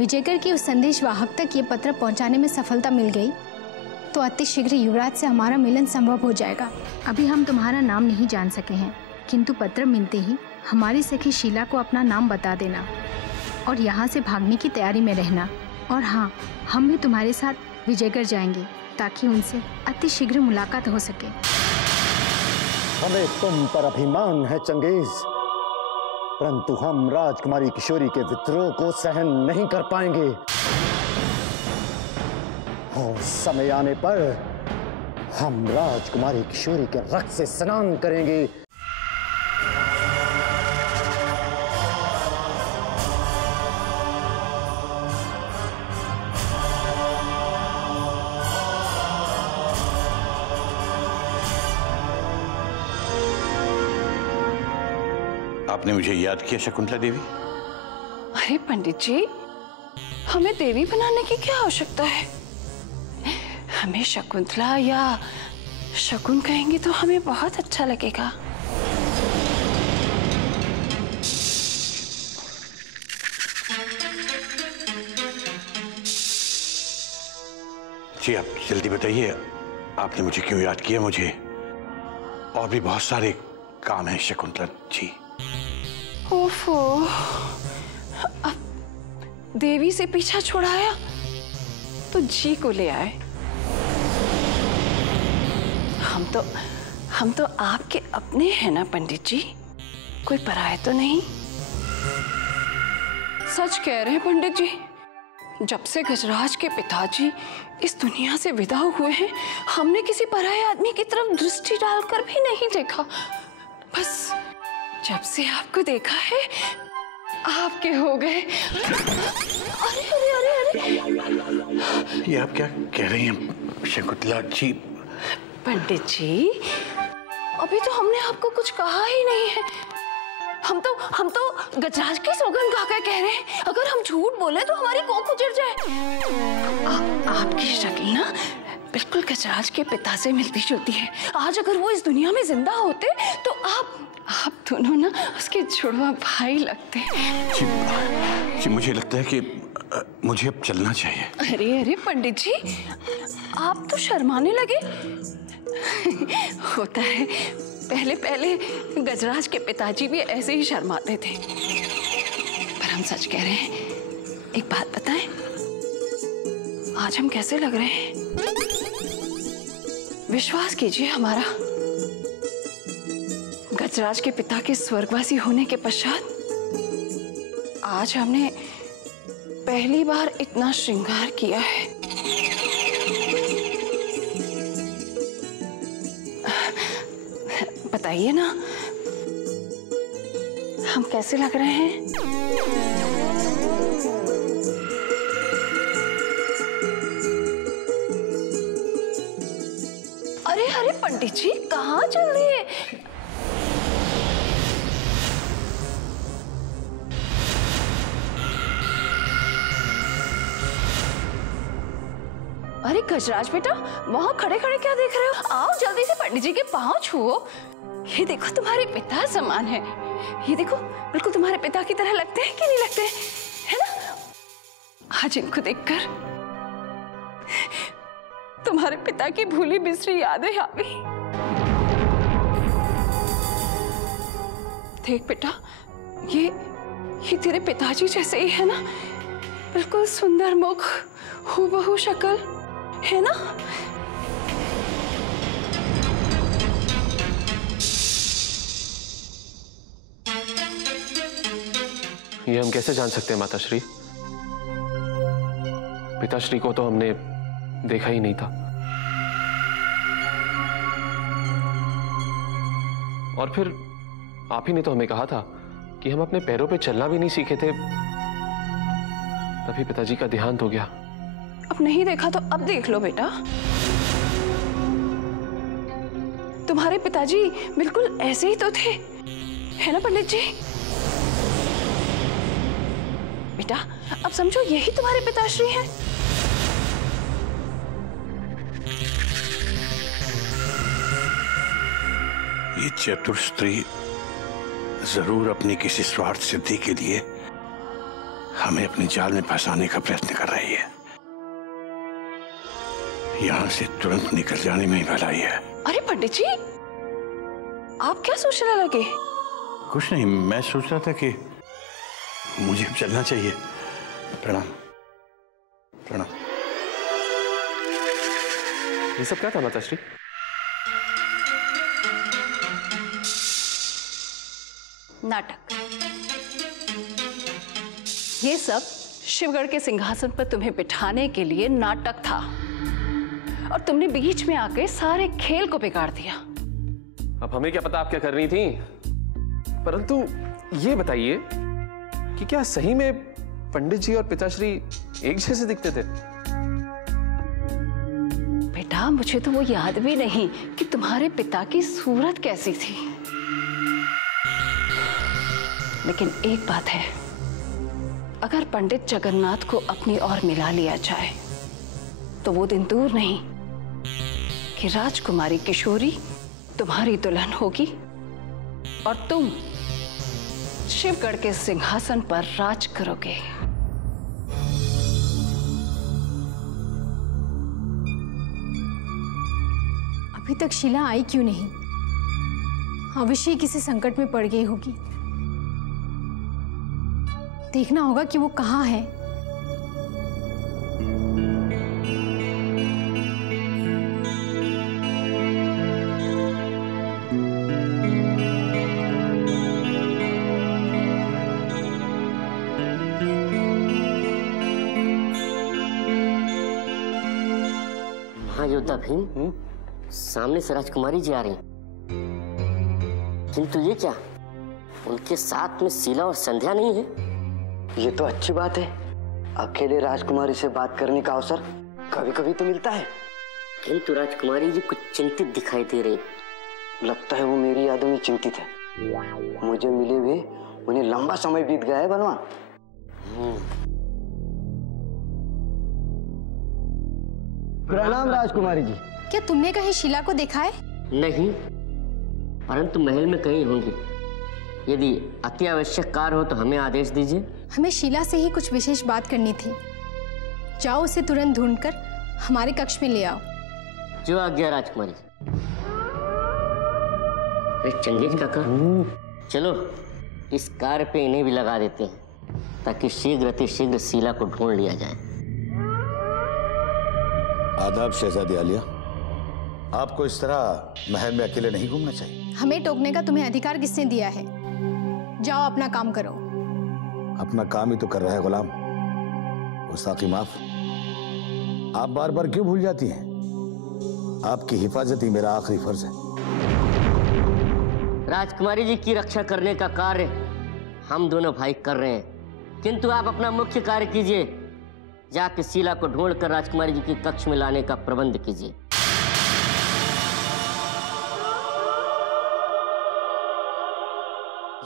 विजयकर की उस संदेश वाहक तक ये पत्र पहुंचाने में सफलता मिल गई तो अति शीघ्र युवराज से हमारा मिलन संभव हो जाएगा। अभी हम तुम्हारा नाम नहीं जान सके हैं, किंतु पत्र मिलते ही हमारी सखी शीला को अपना नाम बता देना और यहाँ से भागने की तैयारी में रहना। और हाँ, हम भी तुम्हारे साथ विजयगर जाएंगे ताकि उनसे अति शीघ्र मुलाकात हो सके। हमें तुम पर अभिमान है चंगेज, परंतु हम राजकुमारी किशोरी के विद्रोह को सहन नहीं कर पाएंगे और समय आने पर हम राजकुमारी किशोरी के रक्त से स्नान करेंगे। आपने मुझे याद किया शकुंतला देवी? अरे पंडित जी, हमें देवी बनाने की क्या आवश्यकता है? हमें शकुंतला या शकुन कहेंगे तो हमें बहुत अच्छा लगेगा। जी आप जल्दी बताइए, आपने मुझे क्यों याद किया? मुझे और भी बहुत सारे काम हैं शकुंतला जी। ओफो, अब देवी से पीछा छुड़ाया तो जी को ले आए। हम तो आपके अपने हैं ना पंडित जी, कोई पराये तो नहीं। सच कह रहे हैं पंडित जी, जब से गजराज के पिताजी इस दुनिया से विदा हुए हैं, हमने किसी पराये आदमी की तरफ दृष्टि डालकर भी नहीं देखा। बस जब से आपको देखा है, आपके हो गए। अरे अरे अरे अरे, ये आप क्या कह रही हैं शकुंतला जी? पंडित जी, अभी तो हमने आपको कुछ कहा ही नहीं है। हम तो गजराज की सौगंध खाकर कह रहे हैं, अगर हम झूठ बोले तो हमारी कोख उजड़ जाए। आपकी शक्ल ना बिल्कुल गजराज के पिता से मिलती जुलती है। आज अगर वो इस दुनिया में जिंदा होते तो आप दोनों ना उसके जुड़वा भाई लगते। जी मुझे लगता है कि मुझे अब चलना चाहिए। अरे अरे पंडित जी, आप तो शर्माने लगे। होता है, पहले पहले गजराज के पिताजी भी ऐसे ही शर्माते थे। पर हम सच कह रहे हैं। एक बात बताएं, आज हम कैसे लग रहे हैं? विश्वास कीजिए हमारा, गजराज के पिता के स्वर्गवासी होने के पश्चात आज हमने पहली बार इतना श्रृंगार किया है। बताइए ना, हम कैसे लग रहे हैं? अरे अरे पंडित जी, कहाँ चल रही है? अरे गजराज बेटा, वहां खड़े खड़े क्या देख रहे हो? आओ जल्दी से पंडित जी के पांव छुओ। ये देखो तुम्हारे पिता समान है। ये देखो, बिल्कुल तुम्हारे पिता की तरह लगते हैं कि नहीं लगते, है ना? आज इनको देखकर तुम्हारे पिता की भूली बिसरी यादें आ गई। देख बेटा, ये तेरे पिताजी जैसे ही है ना? बिल्कुल सुंदर मुख, हूबहू शक्ल, है ना? ये हम कैसे जान सकते हैं माताश्री? पिताश्री को तो हमने देखा ही नहीं था। और फिर आप ही ने तो हमें कहा था कि हम अपने पैरों पे चलना भी नहीं सीखे थे, तभी पिताजी का देहांत हो गया। अब नहीं देखा तो अब देख लो बेटा। तुम्हारे पिताजी बिल्कुल ऐसे ही तो थे, है ना पंडित जी? बेटा अब समझो, यही तुम्हारे पिताश्री हैं। ये चतुर स्त्री जरूर अपनी किसी स्वार्थ सिद्धि के लिए हमें अपने जाल में फंसाने का प्रयत्न कर रही है। यहां से तुरंत निकल जाने में ही भलाई है। अरे पंडित जी, आप क्या सोचने लगे? कुछ नहीं, मैं सोच रहा था कि मुझे अब चलना चाहिए। प्रणाम। प्रणाम। ये सब क्या था माताश्री? नाटक। ये सब शिवगढ़ के सिंहासन पर तुम्हें बिठाने के लिए नाटक था, और तुमने बीच में आके सारे खेल को बिगाड़ दिया। अब हमें क्या पता आप क्या कर रही थी, परंतु ये बताइए कि क्या सही में पंडित जी और पिताश्री एक जैसे दिखते थे? बेटा, मुझे तो वो याद भी नहीं कि तुम्हारे पिता की सूरत कैसी थी, लेकिन एक बात है, अगर पंडित जगन्नाथ को अपनी ओर मिला लिया जाए तो वो दिन दूर नहीं कि राजकुमारी किशोरी तुम्हारी दुल्हन होगी और तुम शिवगढ़ के सिंहासन पर राज करोगे। अभी तक शीला आई क्यों नहीं? अवश्य किसी संकट में पड़ गई होगी। देखना होगा कि वो कहाँ है। हाँ योद्धा भीम, सामने से राजकुमारी जी आ रही, किंतु ये क्या, उनके साथ में शीला और संध्या नहीं है? ये तो अच्छी बात है, अकेले राजकुमारी से बात करने का अवसर कभी कभी तो मिलता है। किंतु राजकुमारी जी कुछ चिंतित दिखाई दे रही। लगता है वो मेरी यादों में चिंतित है। मुझे मिले हुए उन्हें लंबा समय बीत गया है बलवान। प्रणाम राजकुमारी जी। क्या तुमने कहीं शीला को देखा है? नहीं, परंतु महल में कहीं होंगी। यदि अति आवश्यक कार्य हो तो हमें आदेश दीजिए। हमें शीला से ही कुछ विशेष बात करनी थी। जाओ उसे तुरंत ढूंढकर हमारे कक्ष में ले आओ। जो आज्ञा राजकुमारी। अरे चंगेज काका, चलो इस कार्य पे इन्हें भी लगा देते हैं ताकि शीघ्र अति शीघ्र शीला को ढूंढ लिया जाए। आदाब शहजादी आलिया, आपको इस तरह महल में अकेले नहीं घूमना चाहिए। हमें टोकने का तुम्हें अधिकार किसने दिया है? जाओ अपना काम करो। अपना काम ही तो कर रहा है गुलाम। गुस्ताखी माफ। आप बार बार क्यों भूल जाती हैं? आपकी हिफाजत ही मेरा आखिरी फर्ज है। राजकुमारी जी की रक्षा करने का कार्य हम दोनों भाई कर रहे हैं, किंतु आप अपना मुख्य कार्य कीजिए। जाके शीला को ढूंढकर राजकुमारी जी के कक्ष में लाने का प्रबंध कीजिए।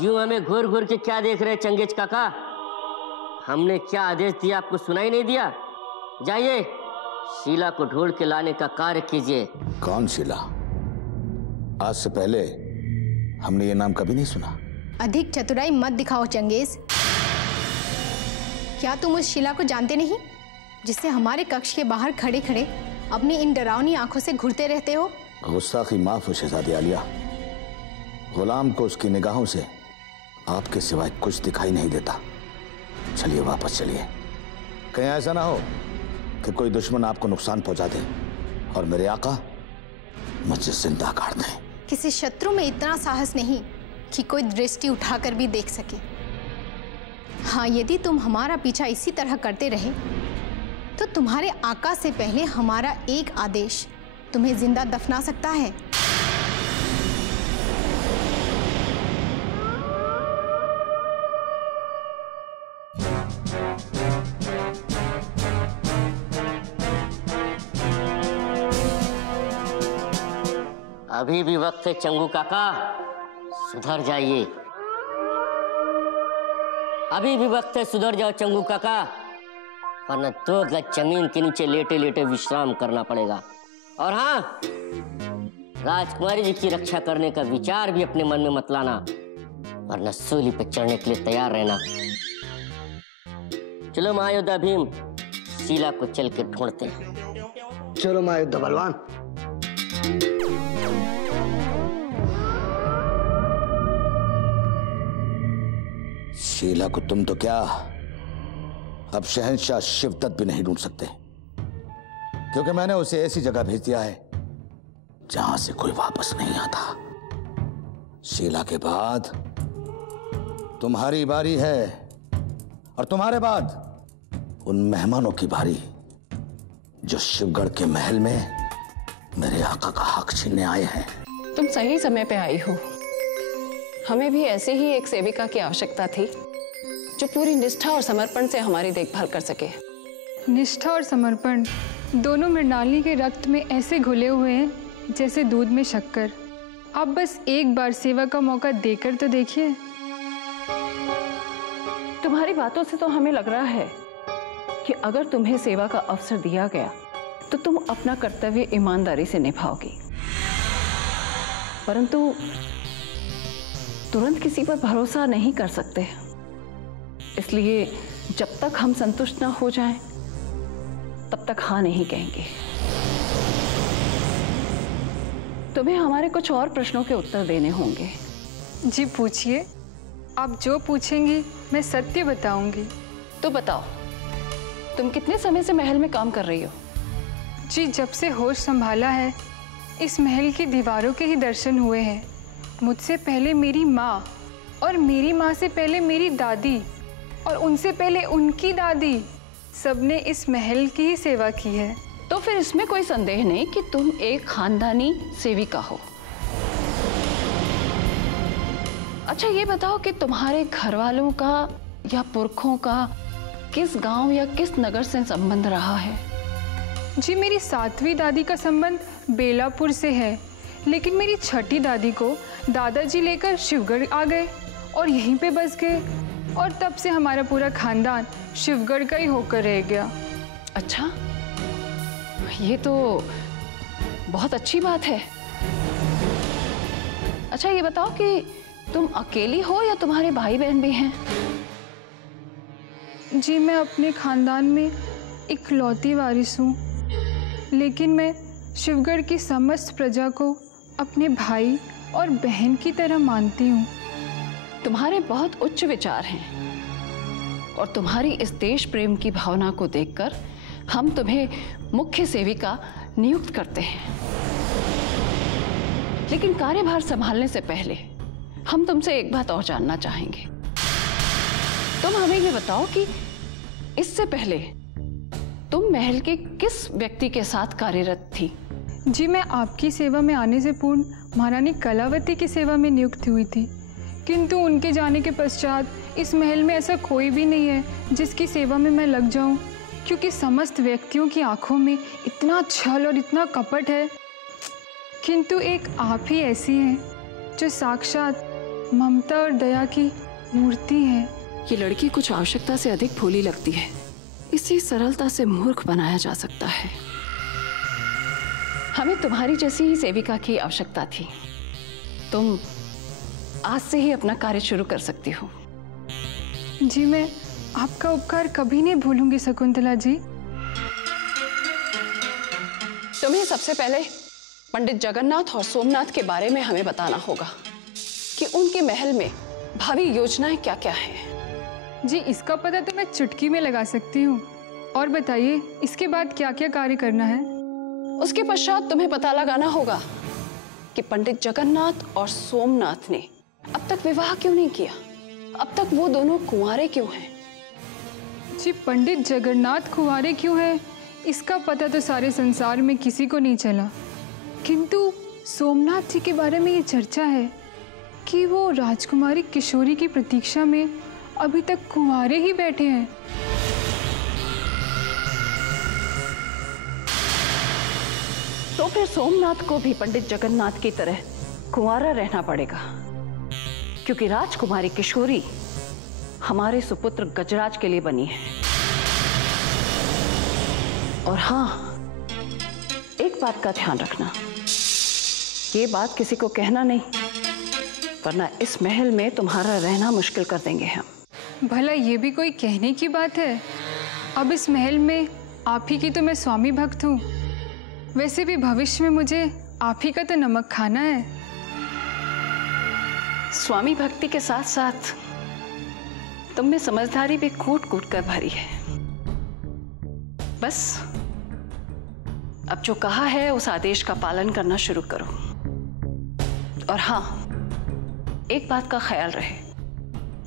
यूं हमें घूर घूर के क्या देख रहे चंगेज काका? हमने क्या आदेश दिया आपको सुनाई नहीं दिया? जाइए शीला को ढूंढ के लाने का कार्य कीजिए। कौन शीला? आज से पहले हमने ये नाम कभी नहीं सुना। अधिक चतुराई मत दिखाओ चंगेज। क्या तुम उस शीला को जानते नहीं जिससे हमारे कक्ष के बाहर खड़े खड़े अपनी इन डरावनी आंखों से घूरते रहते हो? गुस्ताखी माफ हो शहजादी आलिया। गुलाम को उसकी निगाहों से आपके सिवाय कुछ दिखाई नहीं देता। चलिए वापस चलिए। कहीं ऐसा ना हो कि कोई दुश्मन आपको नुकसान पहुंचा दे और मेरे आका मुझे जिंदा काट दें। किसी शत्रु में इतना साहस नहीं कि कोई दृष्टि उठाकर भी देख सके। हाँ, यदि तुम हमारा पीछा इसी तरह करते रहे तो तुम्हारे आका से पहले हमारा एक आदेश तुम्हें जिंदा दफना सकता है। अभी भी वक्त है चंगू काका, सुधर जाइए। अभी भी वक्त है, सुधर जाओ चंगू काका, वरना 2 गज जमीन के नीचे लेटे लेटे विश्राम करना पड़ेगा। और हाँ, राजकुमारी जी की रक्षा करने का विचार भी अपने मन में मत लाना, वरना सूली पर चढ़ने के लिए तैयार रहना। चलो महायोद्धा भीम, शीला को चल के ढूंढते हैं। चलो महायोद्धा बलवान। शीला को तुम तो क्या अब शहंशाह शिवदत्त भी नहीं ढूंढ सकते, क्योंकि मैंने उसे ऐसी जगह भेज दिया है जहां से कोई वापस नहीं आता। शीला के बाद तुम्हारी बारी है, और तुम्हारे बाद उन मेहमानों की बारी जो शिवगढ़ के महल में मेरे आका का हक छीनने आए हैं। तुम सही समय पे आई हो। हमें भी ऐसे ही एक सेविका की आवश्यकता थी जो पूरी निष्ठा और समर्पण से हमारी देखभाल कर सके। निष्ठा और समर्पण दोनों मृणालिनी के रक्त में ऐसे घुले हुए हैं जैसे दूध में शक्कर। आप बस एक बार सेवा का मौका देकर तो देखिए। तुम्हारी बातों से तो हमें लग रहा है कि अगर तुम्हें सेवा का अवसर दिया गया तो तुम अपना कर्तव्य ईमानदारी से निभाओगी, परंतु तुरंत किसी पर भरोसा नहीं कर सकते। इसलिए जब तक हम संतुष्ट ना हो जाएं, तब तक हाँ नहीं कहेंगे। तुम्हें हमारे कुछ और प्रश्नों के उत्तर देने होंगे। जी पूछिए, आप जो पूछेंगी मैं सत्य बताऊंगी। तो बताओ, तुम कितने समय से महल में काम कर रही हो? जी जब से होश संभाला है, इस महल की दीवारों के ही दर्शन हुए हैं। मुझसे पहले मेरी माँ, और मेरी माँ से पहले मेरी दादी, और उनसे पहले उनकी दादी, सबने इस महल की ही सेवा की है। तो फिर इसमें कोई संदेह नहीं कि तुम एक खानदानी सेविका हो। अच्छा ये बताओ कि तुम्हारे घर वालों का या पुरखों का किस गांव या किस नगर से संबंध रहा है? जी मेरी 7वीं दादी का संबंध बेलापुर से है, लेकिन मेरी 6ठी दादी को दादाजी लेकर शिवगढ़ आ गए और यहीं पे बस गए, और तब से हमारा पूरा खानदान शिवगढ़ का ही होकर रह गया। अच्छा, ये तो बहुत अच्छी बात है। अच्छा ये बताओ कि तुम अकेली हो या तुम्हारे भाई बहन भी हैं? जी मैं अपने खानदान में इकलौती वारिस हूँ, लेकिन मैं शिवगढ़ की समस्त प्रजा को अपने भाई और बहन की तरह मानती हूँ। तुम्हारे बहुत उच्च विचार हैं, और तुम्हारी इस देश प्रेम की भावना को देखकर हम तुम्हें मुख्य सेविका नियुक्त करते हैं। लेकिन कार्यभार संभालने से पहले हम तुमसे एक बात और जानना चाहेंगे। तुम हमें ये बताओ कि इससे पहले तुम महल के किस व्यक्ति के साथ कार्यरत थी? जी मैं आपकी सेवा में आने से पूर्व महारानी कलावती की सेवा में नियुक्त हुई थी, किंतु उनके जाने के पश्चात इस महल में ऐसा कोई भी नहीं है जिसकी सेवा में मैं लग जाऊं, क्योंकि समस्त व्यक्तियों की आंखों में इतना छल और इतना कपट है। किंतु एक आप ही ऐसी हैं जो साक्षात ममता और दया की मूर्ति है। ये लड़की कुछ आवश्यकता से अधिक भोली लगती है, इसे सरलता से मूर्ख बनाया जा सकता है। हमें तुम्हारी जैसी ही सेविका की आवश्यकता थी। तुम आज से ही अपना कार्य शुरू कर सकती हो। जी मैं आपका उपकार कभी नहीं भूलूंगी शकुंतला जी। तुम्हें सबसे पहले पंडित जगन्नाथ और सोमनाथ के बारे में हमें बताना होगा कि उनके महल में भावी योजनाएं क्या क्या हैं। जी इसका पता तो मैं चुटकी में लगा सकती हूँ। और बताइए इसके बाद क्या क्या कार्य करना है? उसके पश्चात तुम्हें पता लगाना होगा कि पंडित जगन्नाथ और सोमनाथ ने अब तक विवाह क्यों नहीं किया, अब तक वो दोनों कुंवारे क्यों हैं। जी पंडित जगन्नाथ कुंवारे क्यों हैं इसका पता तो सारे संसार में किसी को नहीं चला, किंतु सोमनाथ जी के बारे में ये चर्चा है कि वो राजकुमारी किशोरी की प्रतीक्षा में अभी तक कुंवारे ही बैठे हैं। तो फिर सोमनाथ को भी पंडित जगन्नाथ की तरह कुंवारा रहना पड़ेगा, क्योंकि राजकुमारी किशोरी हमारे सुपुत्र गजराज के लिए बनी है। और हाँ, एक बात का ध्यान रखना, ये बात किसी को कहना नहीं, वरना इस महल में तुम्हारा रहना मुश्किल कर देंगे हम। भला ये भी कोई कहने की बात है? अब इस महल में आप ही की तो मैं स्वामी भक्त हूँ। वैसे भी भविष्य में मुझे आप ही का तो नमक खाना है। स्वामी भक्ति के साथ साथ तुम में समझदारी भी कूट कूट कर भरी है। बस अब जो कहा है उस आदेश का पालन करना शुरू करो। और हाँ, एक बात का ख्याल रहे,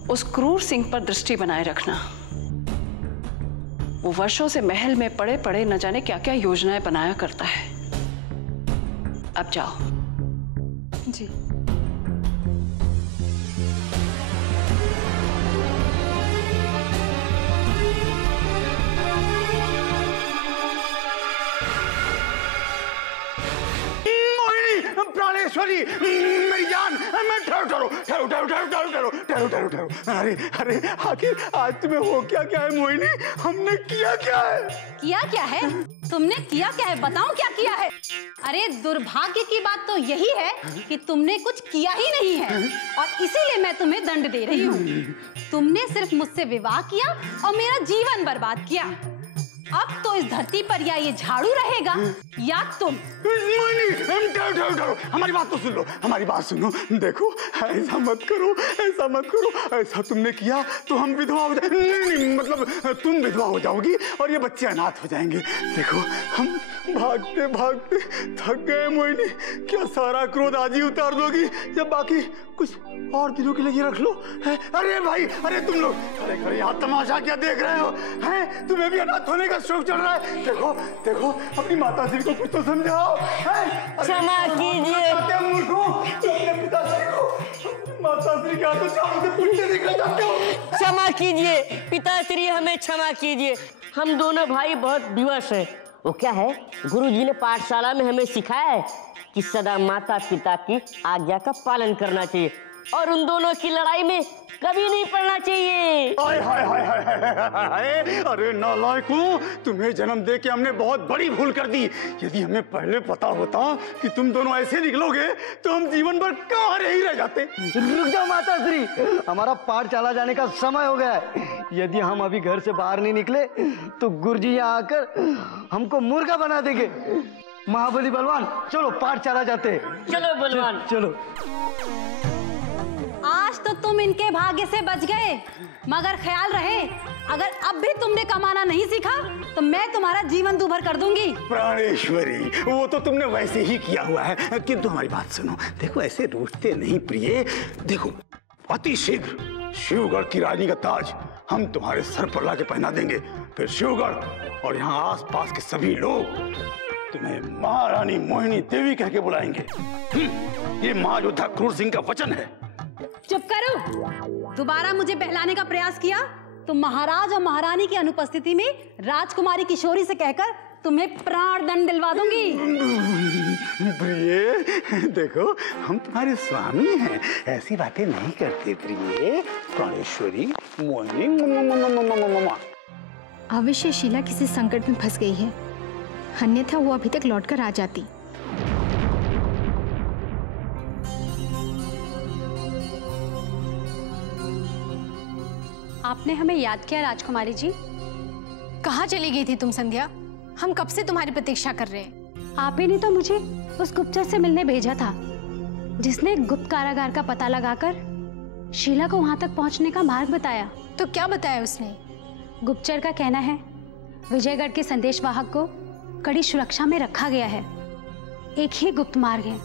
उस क्रूर सिंह पर दृष्टि बनाए रखना। वो वर्षों से महल में पड़े पड़े न जाने क्या क्या योजनाएं बनाया करता है। अब जाओ। जी। प्राणेश्वरी, मेरी जान, मैं ठहरो। अरे अरे, आखिर आज तुम्हें हो क्या है मोहिनी? हमने किया क्या है? किया क्या है? तुमने किया क्या है? बताओ क्या किया है? अरे दुर्भाग्य की बात तो यही है कि तुमने कुछ किया ही नहीं है और इसीलिए मैं तुम्हें दंड दे रही हूँ। तुमने सिर्फ मुझसे विवाह किया और मेरा जीवन बर्बाद किया। अब तो इस धरती पर या ये झाड़ू रहेगा या तुम। ठहरो, हमारी बात तो सुन लो, हमारी बात सुनो। देखो, ऐसा मत करो। ऐसा तुमने किया तो हम विधवा हो जाएंगे, मतलब तुम विधवा हो जाओगी और ये बच्चे अनाथ हो जाएंगे। देखो, हम भागते भागते थक गए मोहिनी। क्या सारा क्रोध आज ही उतार दोगी या बाकी कुछ और दिनों के लिए ये रख लो? अरे भाई, अरे तुम लोग खड़े यहाँ तमाशा क्या देख रहे हो? हैं, तुम्हें भी अनाथ होने का शौक चल रहा है? देखो, अपनी माताश्री को कुछ तो समझाओ। क्षमा कीजिए। माताश्री क्या तो चारों से पुण्य निकल जाते हो। क्षमा कीजिए पिताश्री, हमें क्षमा कीजिए। हम दोनों भाई बहुत विवश हैं। वो क्या है, गुरुजी ने पाठशाला में हमें सिखाया है कि सदा माता पिता की आज्ञा का पालन करना चाहिए और उन दोनों की लड़ाई में कभी नहीं पड़ना चाहिए। हाय, अरे नालायको, तुम्हें जन्म दे के हमने बहुत बड़ी भूल कर दी। यदि हमें पहले पता होता कि तुम दोनों ऐसे निकलोगे तो हम जीवन भर कहाँ ही रह जाते। रुक जाओ माताश्री, हमारा पाठशाला जाने का समय हो गया है। यदि हम अभी घर से बाहर नहीं निकले तो गुरुजी यहाँ आकर हमको मुर्गा बना देंगे। महाबली बलवान, चलो पाठशाला जाते। चलो बलवान, चलो। आज तो तुम इनके भाग्य से बच गए, मगर ख्याल रहे अगर अब भी तुमने कमाना नहीं सीखा तो मैं तुम्हारा जीवन दूभर कर दूंगी। प्राणेश्वरी, वो तो तुमने वैसे ही किया हुआ है, किंतु हमारी बात सुनो। देखो, ऐसे रूठते नहीं प्रिय। देखो, अति शीघ्र शिवगढ़ की रानी का ताज हम तुम्हारे सर पर लाके पहना देंगे। फिर शिवगढ़ और यहाँ आसपास के सभी लोग तुम्हें महारानी मोहिनी देवी कह के बुलाएंगे। ये महायोद्धा क्रूर सिंह का वचन है। चुप करो। दोबारा मुझे बहलाने का प्रयास किया तो महाराज और महारानी की अनुपस्थिति में राजकुमारी किशोरी से कहकर तुम्हें प्राण दंड दिलवा दूंगी। प्रिय, देखो, हम तुम्हारे स्वामी हैं, ऐसी बातें नहीं करते प्रिय। प्राणेश्वरी, मोहिनी। अवश्य शीला किसी संकट में फंस गई है, अन्यथा वो अभी तक लौटकर आ जाती। आपने हमें याद किया राजकुमारी जी। कहाँ चली गई थी तुम संध्या? हम कब से तुम्हारी प्रतीक्षा कर रहे हैं। आप ही ने तो मुझे उस गुप्तचर से मिलने भेजा था जिसने गुप्त कारागार का पता लगाकर शीला को वहां तक पहुंचने का मार्ग बताया। तो क्या बताया उसने? गुप्तचर का कहना है विजयगढ़ के संदेशवाहक को कड़ी सुरक्षा में रखा गया है। एक ही गुप्त मार्ग है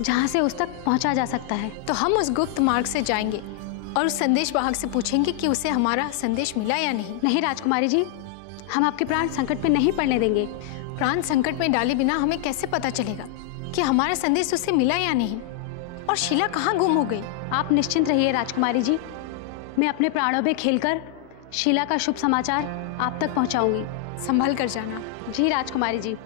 जहां से उस तक पहुंचा जा सकता है। तो हम उस गुप्त मार्ग से जाएंगे और उस संदेशवाहक से पूछेंगे कि उसे हमारा संदेश मिला या नहीं। नहीं राजकुमारी जी, हम आपके प्राण संकट में नहीं पड़ने देंगे। प्राण संकट में डाले बिना हमें कैसे पता चलेगा कि हमारा संदेश उसे मिला या नहीं, और शीला कहाँ गुम हो गई? आप निश्चिंत रहिए राजकुमारी जी, मैं अपने प्राणों पे खेलकर शीला का शुभ समाचार आप तक पहुंचाऊंगी। संभल कर जाना। जी राजकुमारी जी।